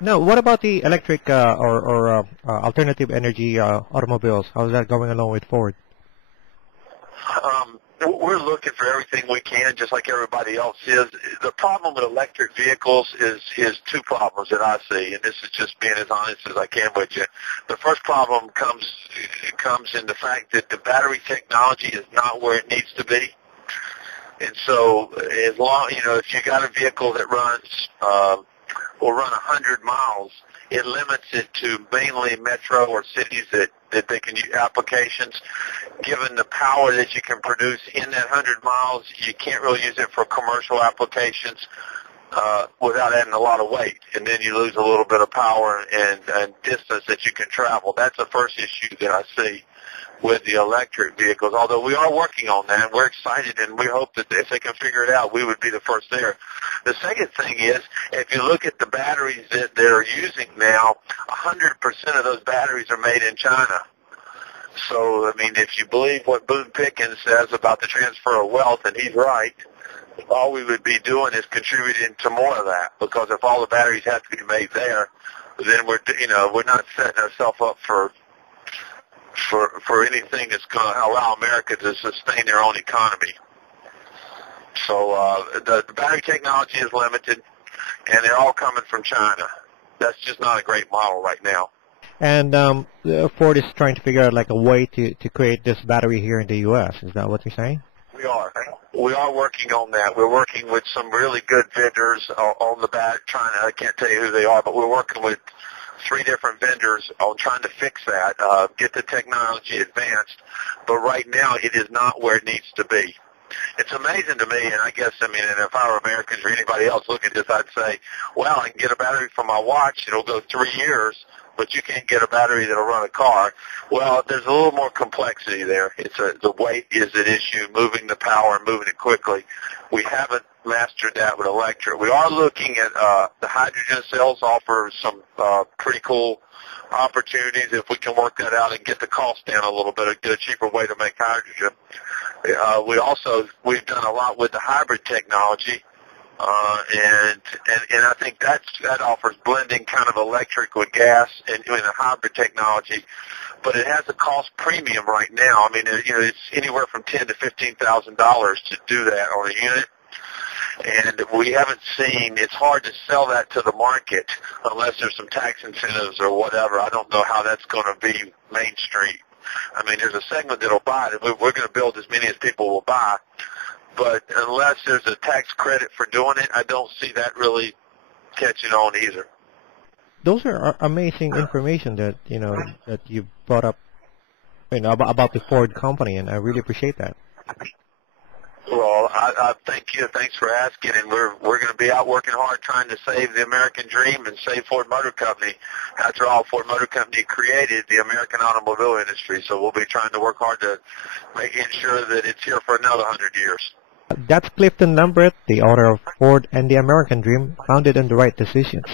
No, what about the electric alternative energy automobiles? How's that going along with Ford? We're looking for everything we can, just like everybody else is. The problem with electric vehicles is two problems that I see, and this is just being as honest as I can with you. The first problem comes in the fact that the battery technology is not where it needs to be. And so, as long, if you got a vehicle that will run 100 miles, it limits it to mainly metro or cities that they can use applications. Given the power that you can produce in that 100 miles, you can't really use it for commercial applications without adding a lot of weight. And then you lose a little bit of power and distance that you can travel. That's the first issue that I see with the electric vehicles, although we are working on that. We're excited, and we hope that if they can figure it out, we would be the first there. The second thing is, if you look at the batteries that they're using now, 100% of those batteries are made in China. So, I mean, if you believe what Boone Pickens says about the transfer of wealth, and he's right, all we would be doing is contributing to more of that, because if all the batteries have to be made there, then we're not setting ourselves up for anything that's going to allow America to sustain their own economy. So the battery technology is limited, and they're all coming from China. That's just not a great model right now. And Ford is trying to figure out like a way to create this battery here in the U.S. Is that what you're saying? We are. We are working on that. We're working with some really good vendors on the back. I can't tell you who they are, but we're working with 3 different vendors on trying to fix that, get the technology advanced. But right now, it is not where it needs to be. It's amazing to me, and I guess, and if I were Americans or anybody else looking at this, I'd say, well, I can get a battery for my watch. It'll go 3 years, but you can't get a battery that'll run a car. Well, there's a little more complexity there. The weight is an issue, moving the power and moving it quickly. We haven't mastered that with electric. We are looking at the hydrogen cells offer some pretty cool opportunities if we can work that out and get the cost down a little bit, get a cheaper way to make hydrogen. We've done a lot with the hybrid technology, and I think that offers blending kind of electric with gas and doing the hybrid technology, but it has a cost premium right now. It's anywhere from $10,000 to $15,000 to do that on a unit. And we haven't seen, it's hard to sell that to the market unless there's some tax incentives or whatever. I don't know how that's going to be mainstream. There's a segment that will buy it, and we're going to build as many as people will buy. But unless there's a tax credit for doing it, I don't see that really catching on either. Those are amazing information that you brought up, about the Ford company, and I really appreciate that. Well, I thank you. Thanks for asking, and we're going to be out working hard trying to save the American dream and save Ford Motor Company. After all, Ford Motor Company created the American automobile industry, so we'll be trying to work hard to ensure that it's here for another 100 years. That's Clifton Lambreth, the author of Ford and the American Dream, founded on the right decisions.